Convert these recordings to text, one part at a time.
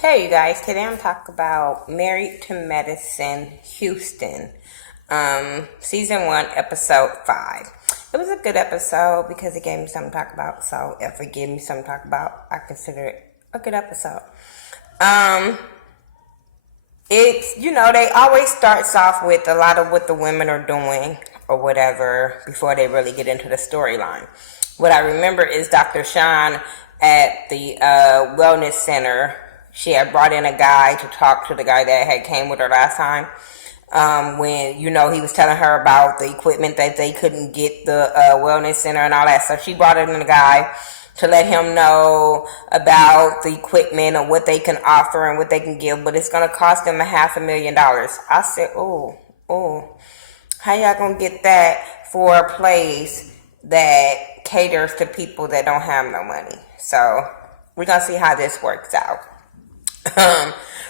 Hey you guys, today I'm talking about Married to Medicine Houston, season 1, episode 5. It was a good episode because it gave me something to talk about, so if it gave me something to talk about, I consider it a good episode. They always starts off with a lot of what the women are doing or whatever before they really get into the storyline. What I remember is Dr. Sean at the wellness center. She had brought in a guy to talk to the guy that had came with her last time. When he was telling her about the equipment that they couldn't get the wellness center and all that. So she brought in a guy to let him know about the equipment and what they can offer and what they can give, but it's going to cost them $500,000. I said, oh, how y'all going to get that for a place that caters to people that don't have no money? So we're going to see how this works out.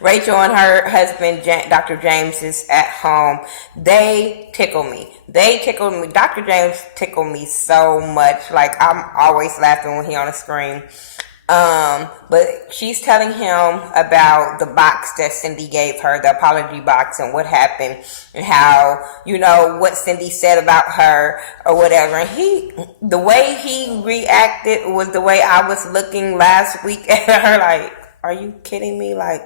Rachel and her husband, Dr. James, is at home. They tickle me. Dr. James tickled me so much. Like, I'm always laughing when he's on the screen. But she's telling him about the box that Cindy gave her, the apology box, and what happened, and how, what Cindy said about her or whatever. And the way he reacted was the way I was looking last week at her, like, are you kidding me? Like,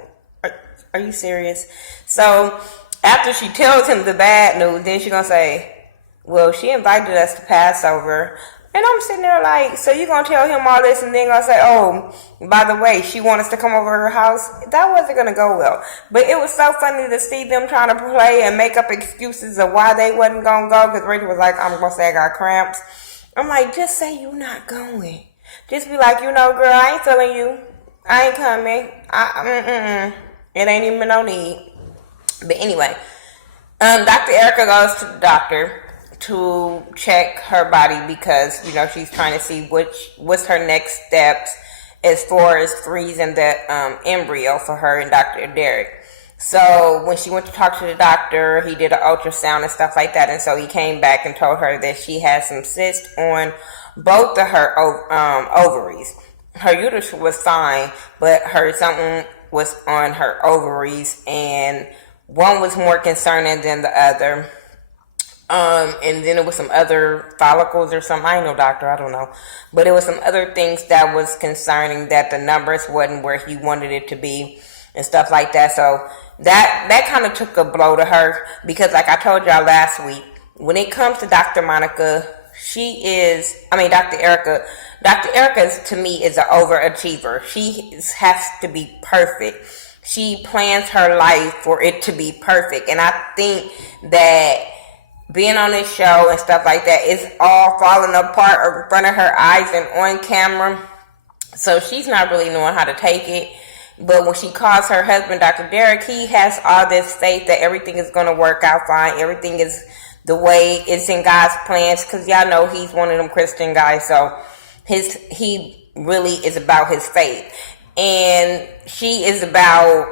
are you serious? So after she tells him the bad news, then she's going to say, well, she invited us to Passover. And I'm sitting there like, so you're going to tell him all this and then going to say, oh, by the way, she wants us to come over to her house? That wasn't going to go well. But it was so funny to see them trying to play and make up excuses of why they wasn't going to go. Because Rachel was like, I'm going to say I got cramps. I'm like, just say you're not going. Just be like, girl, I ain't feeling you. I ain't coming. It ain't even no need. But anyway, Dr. Erica goes to the doctor to check her body because, she's trying to see what's her next steps as far as freezing the embryo for her and Dr. Derek. So when she went to talk to the doctor, he did an ultrasound and stuff like that. And so he came back and told her that she has some cysts on both of her ovaries. Her uterus was fine, but something was on her ovaries, and one was more concerning than the other. And then it was some other follicles or something. I ain't no doctor, I don't know. But it was some other things that was concerning, that the numbers wasn't where he wanted it to be and stuff like that. So that kind of took a blow to her because, like I told y'all last week, when it comes to Dr. Dr. Erica to me is an overachiever. She has to be perfect. She plans her life for it to be perfect. And I think that being on this show and stuff like that is all falling apart in front of her eyes and on camera. So she's not really knowing how to take it. But when she calls her husband, Dr. Derek, he has all this faith that everything is going to work out fine. Everything is the way it's in God's plans. Because y'all know he's one of them Christian guys. So he really is about his faith. And she is about,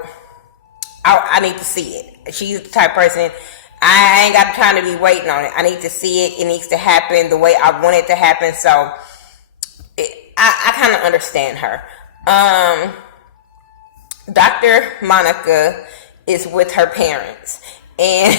I need to see it. She's the type of person, I ain't got time to be waiting on it. I need to see it. It needs to happen the way I want it to happen. So I kind of understand her. Dr. Monica is with her parents. And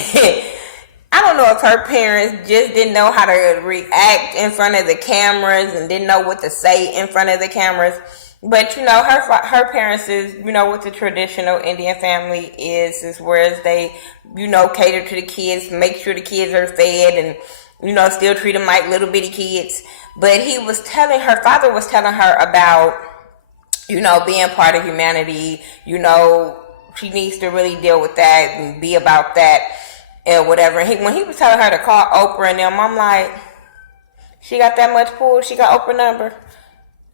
I don't know if her parents just didn't know how to react in front of the cameras and didn't know what to say in front of the cameras. But, her parents is, what the traditional Indian family is whereas they, cater to the kids, make sure the kids are fed and, still treat them like little bitty kids. But her father was telling her about, being part of humanity, she needs to really deal with that and be about that. And whatever. When he was telling her to call Oprah and them, I'm like, she got that much pull? She got Oprah number?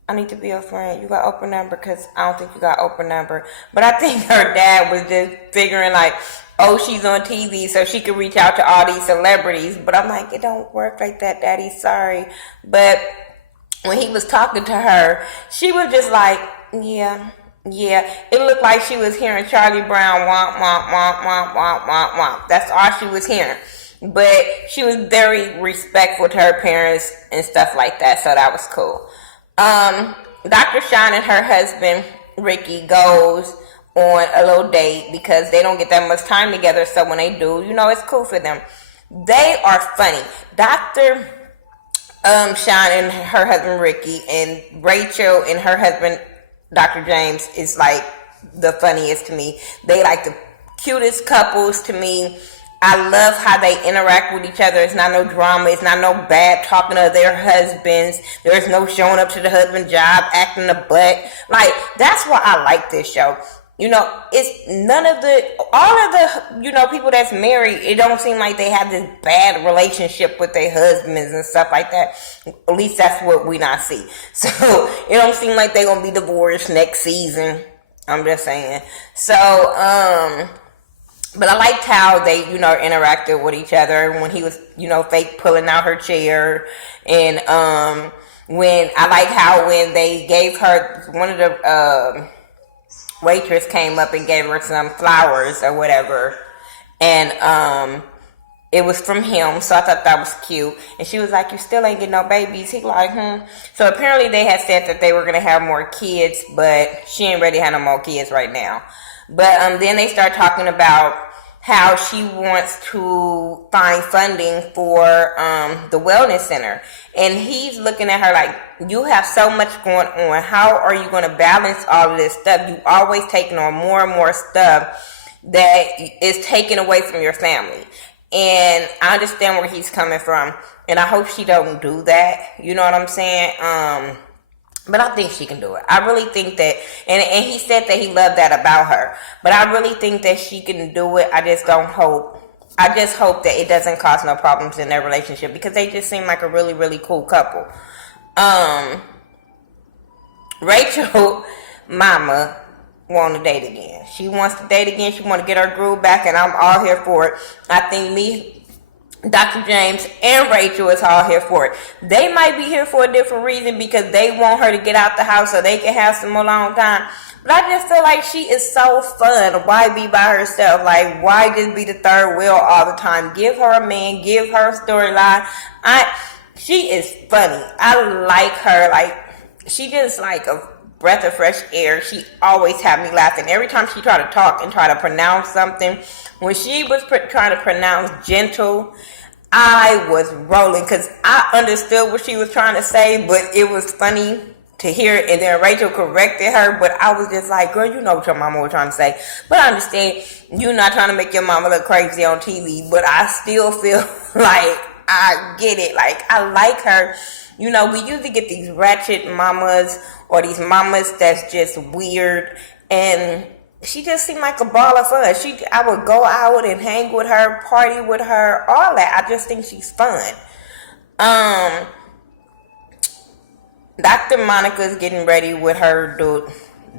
I need to be your friend. You got Oprah number? Because I don't think you got Oprah number. But I think her dad was just figuring like, oh, she's on TV so she could reach out to all these celebrities. But I'm like, it don't work like that, Daddy. Sorry. But when he was talking to her, she was just like, yeah, it looked like she was hearing Charlie Brown, womp, womp, womp, womp, womp, womp, womp. That's all she was hearing. But she was very respectful to her parents and stuff like that, so that was cool. Dr. Sean and her husband, Ricky, goes on a little date because they don't get that much time together. So when they do, it's cool for them. They are funny. Dr. Sean and her husband Ricky, and Rachel and her husband Dr. James is like the funniest to me. They like the cutest couples to me. I love how they interact with each other. It's not no drama. It's not no bad talking to their husbands. There's no showing up to the husband's job, acting a butt. Like, that's why I like this show. It's all of the people that's married, it don't seem like they have this bad relationship with their husbands and stuff like that. At least that's what we not see. So, it don't seem like they gonna be divorced next season. I'm just saying. So, but I liked how they, interacted with each other when he was, fake pulling out her chair. And, when they gave her, one of the, waitress came up and gave her some flowers or whatever. And, it was from him, so I thought that was cute. And she was like, "You still ain't getting no babies." He like, So apparently they had said that they were going to have more kids, but she ain't ready to have no more kids right now. But then they start talking about how she wants to find funding for the wellness center. And he's looking at her like, "You have so much going on. How are you going to balance all of this stuff? You always taking on more and more stuff that is taken away from your family." And I understand where he's coming from. And I hope she don't do that. You know what I'm saying? But I think she can do it. I really think that, and he said that he loved that about her. But I really think that she can do it. I just hope that it doesn't cause no problems in their relationship, because they just seem like a really, really cool couple. Rachel, mama, want to date again. She wants to date again. She want to get her groove back, and I'm all here for it. I think me, Dr. James, and Rachel is all here for it. They might be here for a different reason, because they want her to get out the house so they can have some more long time. But I just feel like she is so fun. Why be by herself? Like, why just be the third wheel all the time? Give her a man. Give her a storyline. She is funny. I like her. Like, she just like a breath of fresh air. She always had me laughing. Every time she tried to talk and try to pronounce something, when she was trying to pronounce gentle, I was rolling, because I understood what she was trying to say, but it was funny to hear it. And then Rachel corrected her, but I was just like, "Girl, you know what your mama was trying to say." But I understand you're not trying to make your mama look crazy on TV, but I still feel like I get it. Like, I like her. We usually get these ratchet mamas, or these mamas that's just weird, and she just seemed like a ball of fun. I would go out and hang with her, party with her, all that. I just think she's fun. Dr. Monica's getting ready with her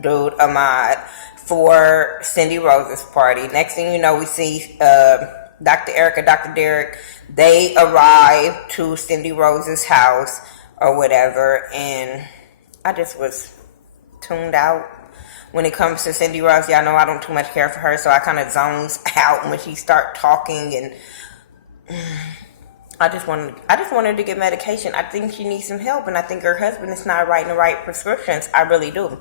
dude Ahmad for Cindy Rose's party. Next thing you know, we see Dr. Erica, Dr. Derek. They arrive to Cindy Rose's house or whatever, and I just was tuned out. When it comes to Cindy Rose, y'all know I don't too much care for her, so I kind of zones out when she start talking, and I just wanted her to get medication. I think she needs some help, and I think her husband is not writing the right prescriptions. I really do.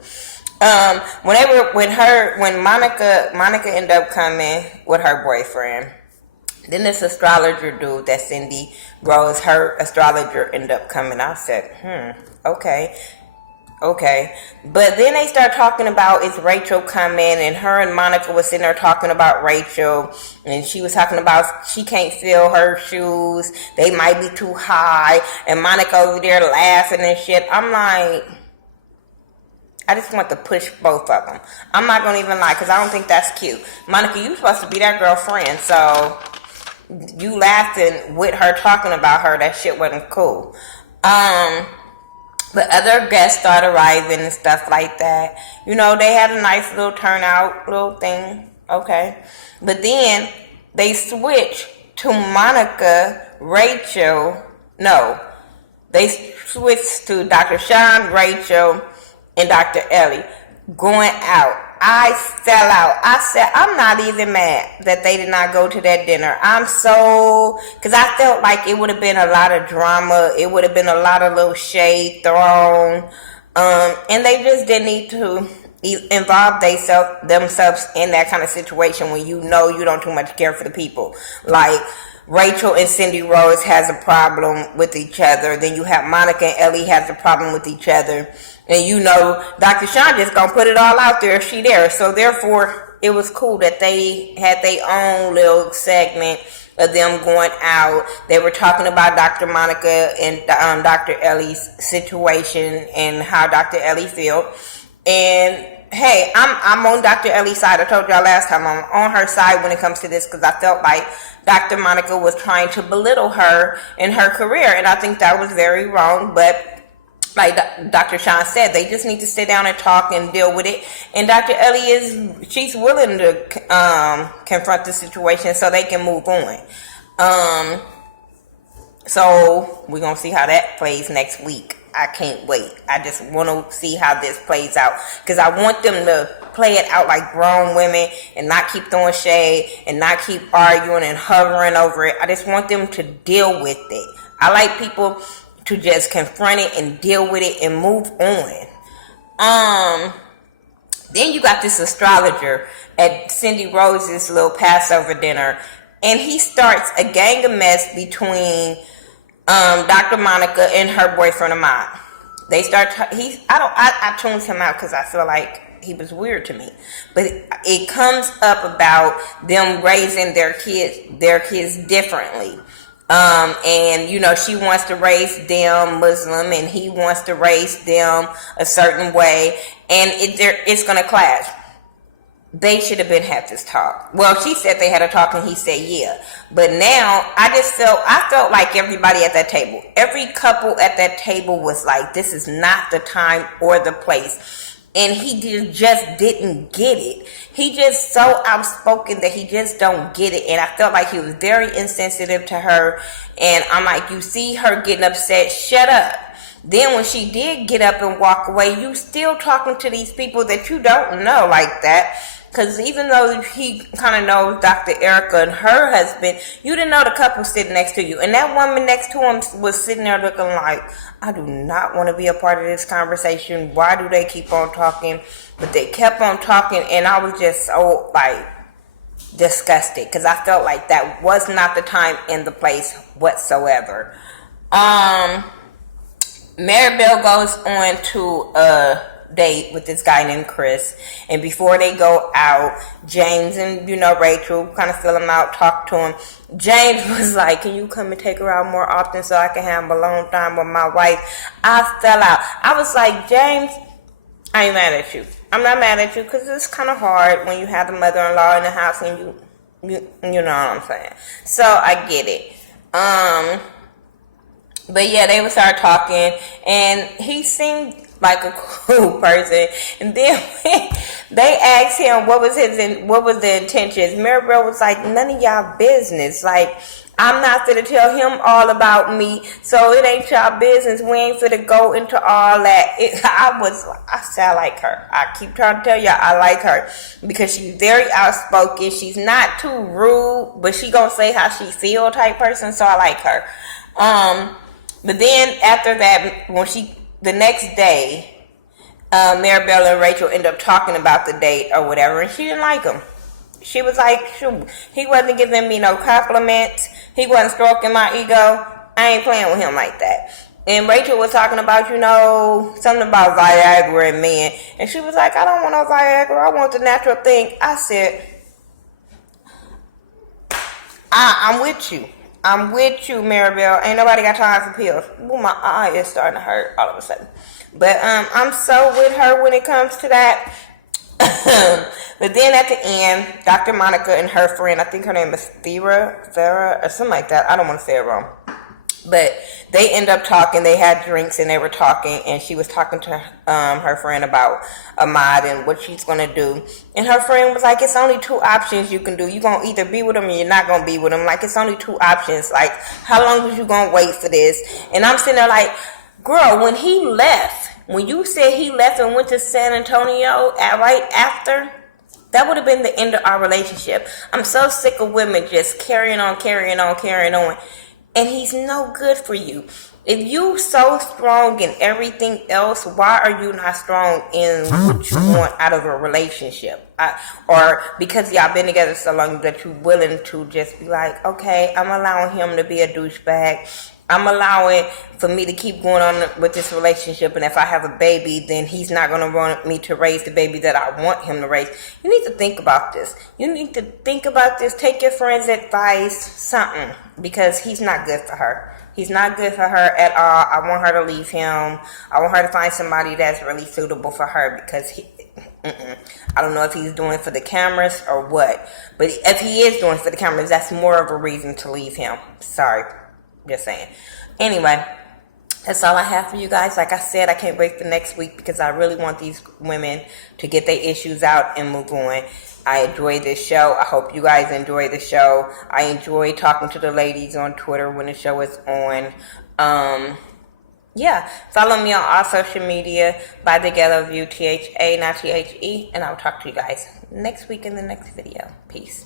When Monica ended up coming with her boyfriend, then this astrologer dude that Cindy Rose, her astrologer, ended up coming. I said, okay. But then they start talking about, is Rachel coming? And her and Monica was sitting there talking about Rachel. And she was talking about she can't feel her shoes. They might be too high. And Monica over there laughing and shit. I'm like, I just want to push both of them. I'm not going to even lie, because I don't think that's cute. Monica, you supposed to be that girlfriend. So you laughing with her talking about her, that shit wasn't cool. But other guests started arriving and stuff like that. They had a nice little turnout, little thing. Okay. But then they switched to Monica, Rachel. No. They switched to Dr. Sean, Rachel, and Dr. Ellie going out. I fell out. I said, I'm not even mad that they did not go to that dinner. Because I felt like it would have been a lot of drama. It would have been a lot of little shade thrown. And they just didn't need to involve themselves in that kind of situation when you know you don't too much care for the people. Like Rachel and Cindy Rose has a problem with each other. Then you have Monica and Ellie has a problem with each other. And you know Dr. Sean just gonna put it all out there if she there. So therefore, it was cool that they had their own little segment of them going out. They were talking about Dr. Monica and Dr. Ellie's situation and how Dr. Ellie felt. And hey, I'm on Dr. Ellie's side. I told y'all last time I'm on her side when it comes to this because I felt like Dr. Monica was trying to belittle her in her career, and I think that was very wrong. But like Dr. Sean said, they just need to sit down and talk and deal with it. And Dr. Ellie she's willing to confront the situation so they can move on. So we're gonna see how that plays next week. I can't wait. I just want to see how this plays out because I want them to play it out like grown women and not keep throwing shade and not keep arguing and hovering over it. I just want them to deal with it. I like people to just confront it and deal with it and move on. Then you got this astrologer at Cindy Rose's little Passover dinner, and he starts a gang of mess between Dr. Monica and her boyfriend Ahmad. They start. I tuned him out because I feel like he was weird to me. But it comes up about them raising their kids differently. And you know, she wants to raise them Muslim, and he wants to raise them a certain way, and it's gonna clash. They should have been had this talk. Well, she said they had a talk and he said yeah. But now I felt like everybody at that table, every couple at that table was like, this is not the time or the place. And he just didn't get it. He just so outspoken that he just don't get it. And I felt like he was very insensitive to her. And I'm like, you see her getting upset, shut up. Then when she did get up and walk away, you still talking to these people that you don't know like that. Because even though he kind of knows Dr. Erica and her husband, you didn't know the couple sitting next to you. And that woman next to him was sitting there looking like, I do not want to be a part of this conversation. Why do they keep on talking? But they kept on talking, and I was just so, like, disgusted. Because I felt like that was not the time and the place whatsoever. Maribel goes on to date with this guy named Chris, and before they go out, James and Rachel kind of fill him out, talk to him. James was like, can you come and take her out more often so I can have alone time with my wife? I fell out. I was like, James, I ain't mad at you. I'm not mad at you because it's kind of hard when you have the mother-in-law in the house and you know what I'm saying. So I get it. But yeah, they would start talking, and he seemed like a cool person. And then they asked him what was the intentions. Maribel was like, none of y'all business. Like, I'm not finna tell him all about me, so it ain't y'all business. We ain't finna go into all that. I sound like her. I keep trying to tell y'all I like her because she's very outspoken. She's not too rude, but she gonna say how she feel type person, so I like her. But then after that, the next day, Maribel and Rachel end up talking about the date or whatever, and she didn't like him. She was like, he wasn't giving me no compliments. He wasn't stroking my ego. I ain't playing with him like that. And Rachel was talking about, something about Viagra and men. And she was like, I don't want no Viagra. I want the natural thing. I said, I'm with you. I'm with you, Maribel. Ain't nobody got time for pills. Ooh, my eye is starting to hurt all of a sudden. But I'm so with her when it comes to that. But then at the end, Dr. Monica and her friend, I think her name is Farah, or something like that. I don't want to say it wrong. But they end up talking. They had drinks and they were talking, and she was talking to her friend about Ahmad and what she's going to do. And her friend was like, it's only two options you can do. You're going to either be with him or you're not going to be with him. Like, it's only two options. Like, how long was you going to wait for this? And I'm sitting there like, girl, when he left, when you said he left and went to San Antonio right after, that would have been the end of our relationship. I'm so sick of women just carrying on. And he's no good for you. If you so strong in everything else, why are you not strong in what you want out of a relationship? Or because y'all been together so long that you're willing to just be like, okay, I'm allowing him to be a douchebag. I'm allowing for me to keep going on with this relationship, and if I have a baby, then he's not going to want me to raise the baby that I want him to raise. You need to think about this. You need to think about this. Take your friend's advice, something, because he's not good for her. He's not good for her at all. I want her to leave him. I want her to find somebody that's really suitable for her, because I don't know if he's doing it for the cameras or what. But if he is doing it for the cameras, that's more of a reason to leave him. Sorry. Just saying. Anyway, that's all I have for you guys. Like I said, I can't wait for next week because I really want these women to get their issues out and move on. I enjoy this show. I hope you guys enjoy the show. I enjoy talking to the ladies on Twitter when the show is on. Yeah, follow me on all social media by Thaghettoview, THA, not THE, and I'll talk to you guys next week in the next video. Peace.